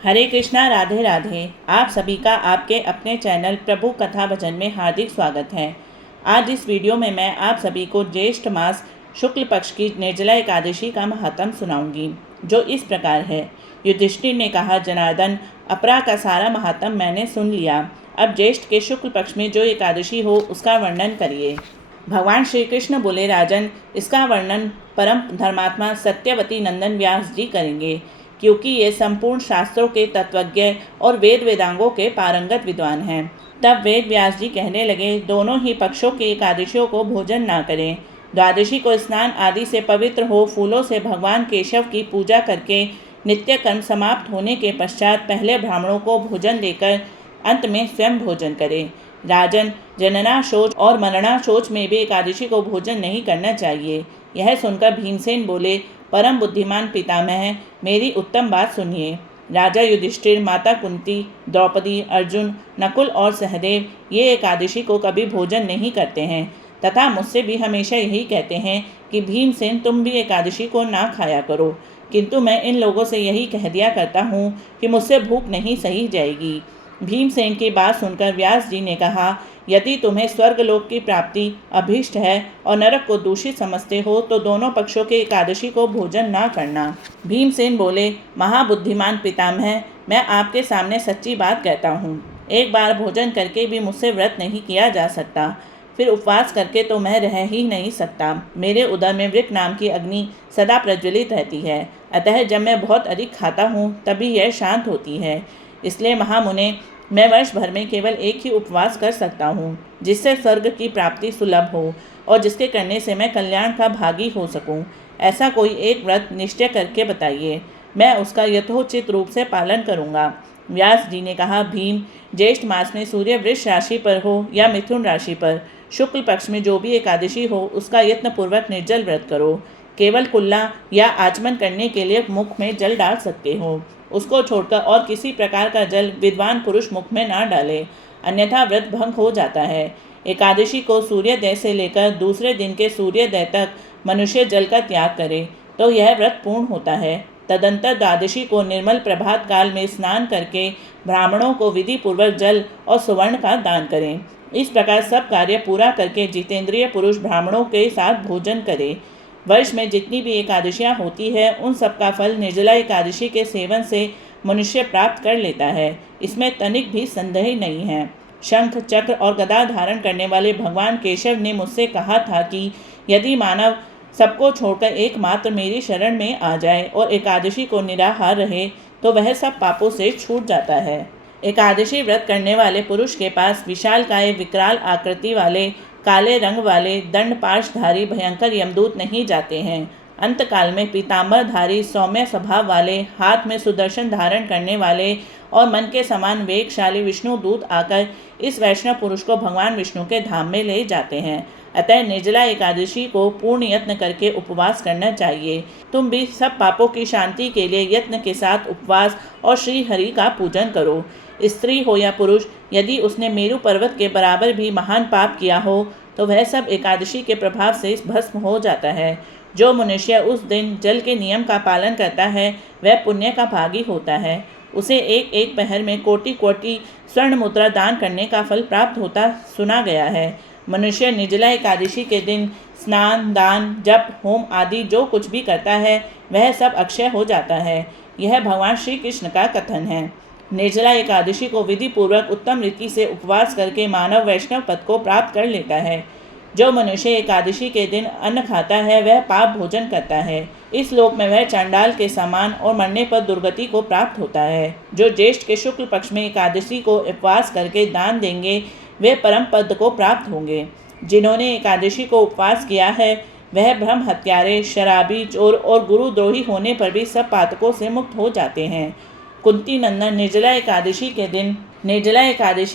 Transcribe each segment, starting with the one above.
हरे कृष्णा, राधे राधे। आप सभी का आपके अपने चैनल प्रभु कथा भजन में हार्दिक स्वागत है। आज इस वीडियो में मैं आप सभी को ज्येष्ठ मास शुक्ल पक्ष की निर्जला एकादशी का महात्म सुनाऊंगी, जो इस प्रकार है। युधिष्ठिर ने कहा, जनार्दन, अपरा का सारा महात्म मैंने सुन लिया। अब ज्येष्ठ के शुक्ल पक्ष में जो एकादशी हो उसका वर्णन करिए। भगवान श्री कृष्ण बोले, राजन, इसका वर्णन परम धर्मात्मा सत्यवती नंदन व्यास जी करेंगे, क्योंकि ये संपूर्ण शास्त्रों के तत्वज्ञ और वेद वेदांगों के पारंगत विद्वान हैं। तब वेद व्यास जी कहने लगे, दोनों ही पक्षों की एकादशियों को भोजन ना करें। द्वादशी को स्नान आदि से पवित्र हो फूलों से भगवान केशव की पूजा करके नित्य कर्म समाप्त होने के पश्चात पहले ब्राह्मणों को भोजन देकर अंत में स्वयं भोजन करें। राजन, जनना शोच और मरणा शोच में भी एकादशी को भोजन नहीं करना चाहिए। यह सुनकर भीमसेन बोले, परम बुद्धिमान पितामह, मेरी उत्तम बात सुनिए। राजा युधिष्ठिर, माता कुंती, द्रौपदी, अर्जुन, नकुल और सहदेव ये एकादशी को कभी भोजन नहीं करते हैं तथा मुझसे भी हमेशा यही कहते हैं कि भीमसेन, तुम भी एकादशी को ना खाया करो, किंतु मैं इन लोगों से यही कह दिया करता हूँ कि मुझसे भूख नहीं सही जाएगी। भीमसेन की बात सुनकर व्यास जी ने कहा, यदि तुम्हें स्वर्गलोक की प्राप्ति अभीष्ट है और नरक को दूषित समझते हो तो दोनों पक्षों के एकादशी को भोजन ना करना। भीमसेन बोले, महाबुद्धिमान पितामह, मैं आपके सामने सच्ची बात कहता हूँ। एक बार भोजन करके भी मुझसे व्रत नहीं किया जा सकता, फिर उपवास करके तो मैं रह ही नहीं सकता। मेरे उदर में वृक नाम की अग्नि सदा प्रज्वलित रहती है, अतः जब मैं बहुत अधिक खाता हूँ तभी यह शांत होती है। इसलिए महामुने, मैं वर्ष भर में केवल एक ही उपवास कर सकता हूँ, जिससे स्वर्ग की प्राप्ति सुलभ हो और जिसके करने से मैं कल्याण का भागी हो सकूँ। ऐसा कोई एक व्रत निश्चय करके बताइए, मैं उसका यथोचित रूप से पालन करूँगा। व्यास जी ने कहा, भीम, ज्येष्ठ मास में सूर्य वृष राशि पर हो या मिथुन राशि पर, शुक्ल पक्ष में जो भी एकादशी हो उसका यत्नपूर्वक निर्जल व्रत करो। केवल कुल्ला या आचमन करने के लिए मुख में जल डाल सकते हो, उसको छोड़कर और किसी प्रकार का जल विद्वान पुरुष मुख में ना डाले, अन्यथा व्रत भंग हो जाता है। एकादशी को सूर्योदय से लेकर दूसरे दिन के सूर्योदय तक मनुष्य जल का त्याग करे तो यह व्रत पूर्ण होता है। तदंतर द्वादशी को निर्मल प्रभात काल में स्नान करके ब्राह्मणों को विधि पूर्वक जल और सुवर्ण का दान करें। इस प्रकार सब कार्य पूरा करके जितेंद्रिय पुरुष ब्राह्मणों के साथ भोजन करे। वर्ष में जितनी भी एकादशियाँ होती है उन सब का फल निर्जला एकादशी के सेवन से मनुष्य प्राप्त कर लेता है, इसमें तनिक भी संदेह नहीं है। शंख, चक्र और गदा धारण करने वाले भगवान केशव ने मुझसे कहा था कि यदि मानव सबको छोड़कर एकमात्र मेरी शरण में आ जाए और एकादशी को निराहार रहे तो वह सब पापों से छूट जाता है। एकादशी व्रत करने वाले पुरुष के पास विशालकाय विकराल आकृति वाले काले रंग वाले दंडपाशधारी भयंकर यमदूत नहीं जाते हैं। अंतकाल में पीताम्बरधारी सौम्य स्वभाव वाले, हाथ में सुदर्शन धारण करने वाले और मन के समान वेगशाली विष्णु दूत आकर इस वैष्णव पुरुष को भगवान विष्णु के धाम में ले जाते हैं। अतः निर्जला एकादशी को पूर्ण यत्न करके उपवास करना चाहिए। तुम भी सब पापों की शांति के लिए यत्न के साथ उपवास और श्री हरि का पूजन करो। स्त्री हो या पुरुष, यदि उसने मेरु पर्वत के बराबर भी महान पाप किया हो तो वह सब एकादशी के प्रभाव से भस्म हो जाता है। जो मनुष्य उस दिन जल के नियम का पालन करता है वह पुण्य का भागी होता है। उसे एक एक पहर में कोटि कोटि स्वर्ण मुद्रा दान करने का फल प्राप्त होता सुना गया है। मनुष्य निर्जला एकादशी के दिन स्नान, दान, जप, होम आदि जो कुछ भी करता है वह सब अक्षय हो जाता है। यह भगवान श्री कृष्ण का कथन है। निर्जला एकादशी को विधि पूर्वक उत्तम रीति से उपवास करके मानव वैष्णव पद को प्राप्त कर लेता है। जो मनुष्य एकादशी के दिन अन्न खाता है वह पाप भोजन करता है। इस लोक में वह चांडाल के समान और मरने पर दुर्गति को प्राप्त होता है। जो ज्येष्ठ के शुक्ल पक्ष में एकादशी को उपवास करके दान देंगे वे परम पद को प्राप्त होंगे। जिन्होंने एकादशी को उपवास किया है वह ब्रह्म हत्यारे, शराबी, चोर और गुरुद्रोही होने पर भी सब पातकों से मुक्त हो जाते हैं। कुंती नंदन, निर्जला एकादशी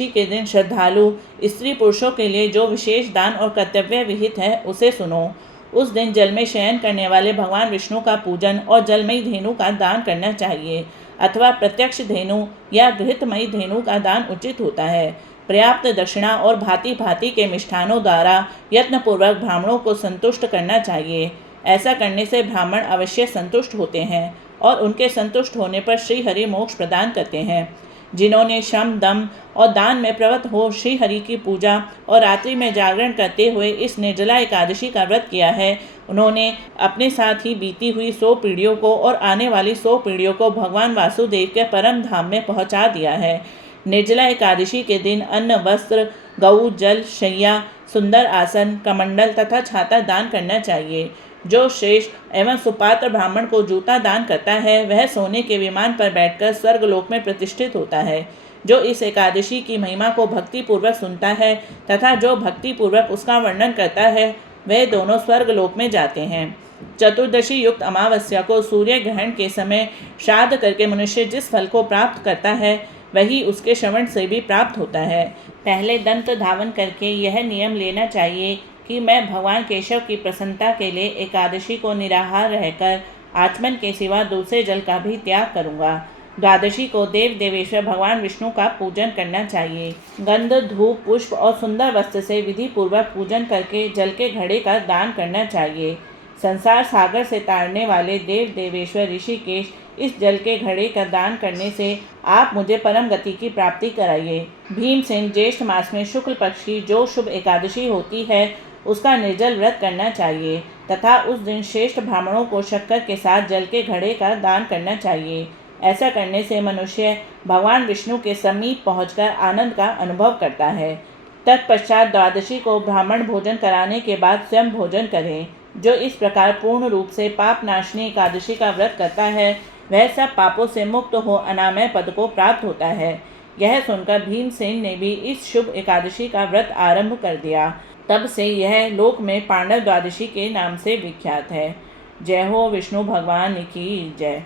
के दिन श्रद्धालु स्त्री पुरुषों के लिए जो विशेष दान और कर्तव्य विहित है उसे सुनो। उस दिन जल में शयन करने वाले भगवान विष्णु का पूजन और जलमयी धेनु का दान करना चाहिए, अथवा प्रत्यक्ष धेनु या घृतमयी धेनु का दान उचित होता है। पर्याप्त दक्षिणा और भांति भांति के मिष्ठानों द्वारा यत्नपूर्वक ब्राह्मणों को संतुष्ट करना चाहिए। ऐसा करने से ब्राह्मण अवश्य संतुष्ट होते हैं और उनके संतुष्ट होने पर श्री हरि मोक्ष प्रदान करते हैं। जिन्होंने श्रम, दम और दान में प्रवृत्त हो श्री हरि की पूजा और रात्रि में जागरण करते हुए इस निर्जला एकादशी का व्रत किया है, उन्होंने अपने साथ ही बीती हुई 100 पीढ़ियों को और आने वाली 100 पीढ़ियों को भगवान वासुदेव के परम धाम में पहुंचा दिया है। निर्जला एकादशी के दिन अन्न, वस्त्र, गऊ, जल, शैया, सुंदर आसन, कमंडल तथा छाता दान करना चाहिए। जो श्रेष्ठ एवं सुपात्र ब्राह्मण को जूता दान करता है, वह सोने के विमान पर बैठकर स्वर्गलोक में प्रतिष्ठित होता है। जो इस एकादशी की महिमा को भक्तिपूर्वक सुनता है तथा जो भक्तिपूर्वक उसका वर्णन करता है, वे दोनों स्वर्गलोक में जाते हैं। चतुर्दशी युक्त अमावस्या को सूर्य ग्रहण के समय श्राद्ध करके मनुष्य जिस फल को प्राप्त करता है, वही उसके श्रवण से भी प्राप्त होता है। पहले दंत धावन करके यह नियम लेना चाहिए कि मैं भगवान केशव की प्रसन्नता के लिए एकादशी को निराहार रहकर आचमन के सिवा दूसरे जल का भी त्याग करूँगा। द्वादशी को देव देवेश्वर भगवान विष्णु का पूजन करना चाहिए। गंध, धूप, पुष्प और सुंदर वस्त्र से विधि पूर्वक पूजन करके जल के घड़े का दान करना चाहिए। संसार सागर से तारने वाले देव देवेश्वर ऋषिकेश, इस जल के घड़े का दान करने से आप मुझे परम गति की प्राप्ति कराइए। भीमसेन, ज्येष्ठ मास में शुक्ल पक्ष की जो शुभ एकादशी होती है, उसका निर्जल व्रत करना चाहिए तथा उस दिन श्रेष्ठ ब्राह्मणों को शक्कर के साथ जल के घड़े का दान करना चाहिए। ऐसा करने से मनुष्य भगवान विष्णु के समीप पहुंचकर आनंद का अनुभव करता है। तत्पश्चात द्वादशी को ब्राह्मण भोजन कराने के बाद स्वयं भोजन करें। जो इस प्रकार पूर्ण रूप से पाप नाशनी एकादशी का व्रत करता है, वह सब पापों से मुक्त हो अनामय पद को प्राप्त होता है। यह सुनकर भीमसेन ने भी इस शुभ एकादशी का व्रत आरंभ कर दिया। तब से यह लोक में पांडव द्वादशी के नाम से विख्यात है। जय हो विष्णु भगवान की जय।